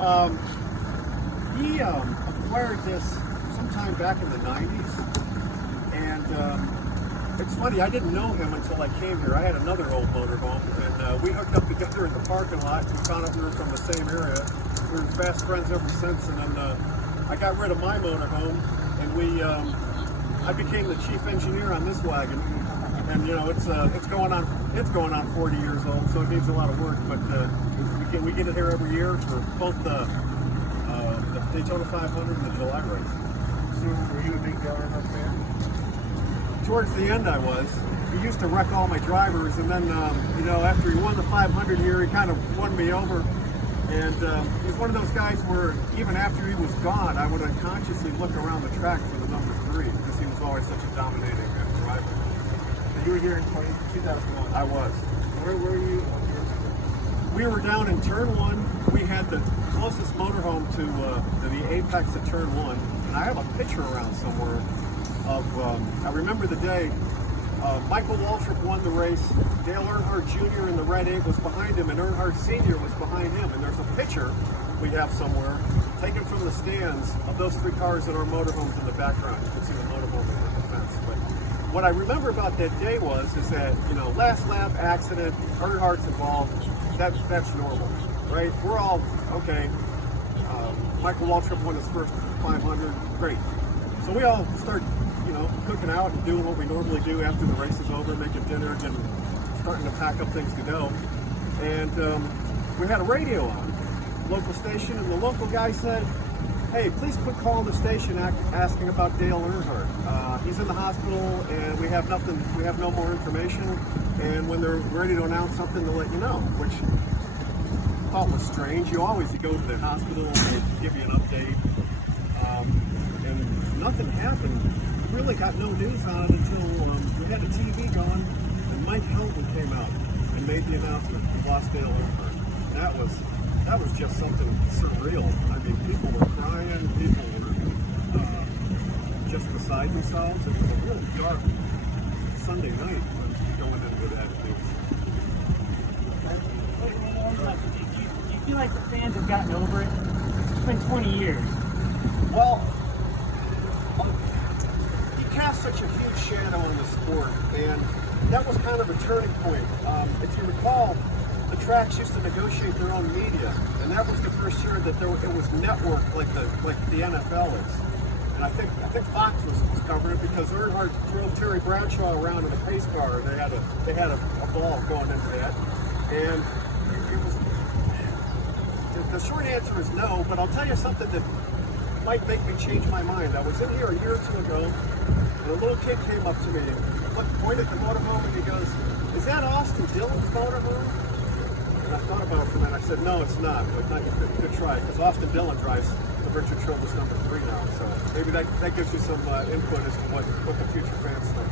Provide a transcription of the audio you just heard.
Um, he acquired this sometime back in the 90s, and it's funny, I didn't know him until I came here. I had another old motorhome, and we hooked up together in the parking lot. We found out we were from the same area. We were fast friends ever since, and then I got rid of my motorhome, and I became the chief engineer on this wagon. And it's going on 40 years old, so it needs a lot of work. But we get it here every year for both the Daytona 500 and the July race. So were you a big Dale Earnhardt fan? Towards the end, I was. He used to wreck all my drivers, and then after he won the 500 here, he kind of won me over. And he's one of those guys where even after he was gone, I would unconsciously look around the track for the number 3 because he was always such a dominating driver. So you were here in 2001. I was. Where were you? We were down in turn 1. We had the closest motorhome to the apex at turn 1. And I have a picture around somewhere of, I remember the day, Michael Waltrip won the race. Dale Earnhardt Jr. in the red 8 was behind him, and Earnhardt Sr. was behind him. And there's a picture we have somewhere taken from the stands of those 3 cars in our motorhomes in the background. You can see the motorhome in the fence. But what I remember about that day is that, last lap accident, Earnhardt's involved. That's normal, right? We're all, okay, Michael Waltrip won his first 500, great. So we all start, cooking out and doing what we normally do after the race is over, making dinner, and starting to pack up things to go. And we had a radio on, local station, and the local guy said, hey, please quit calling the station asking about Dale Earnhardt. He's in the hospital, and we have no more information, and when they're ready to announce something, they'll let you know, which I thought was strange. You go to the hospital, and they give you an update, and nothing happened. We really got no news on it until we had a TV going, and Mike Helton came out and made the announcement we lost Dale Earnhardt. That was just something surreal. I mean, people were crying, people were just beside themselves. It was a really dark Sunday night going into that news. Do you feel like the fans have gotten over it? It's been 20 years. Well, he cast such a huge shadow on the sport, and that was kind of a turning point. If you recall, the tracks used to negotiate their own media, and that was the first year that it was networked like the NFL is. And I think Fox was covering it because Earnhardt drove Terry Bradshaw around in a pace car. They had a ball going into that, and the short answer is no. But I'll tell you something that might make me change my mind. I was in here a year or 2 ago, and a little kid came up to me and pointed at the motorhome, and he goes, "Is that Austin Dillon's motorhome?" And I thought about it for a minute. I said, no, it's not. But good try, because Austin Dillon drives the Richard Childress number 3 now. So maybe that gives you some input as to what the future fans think.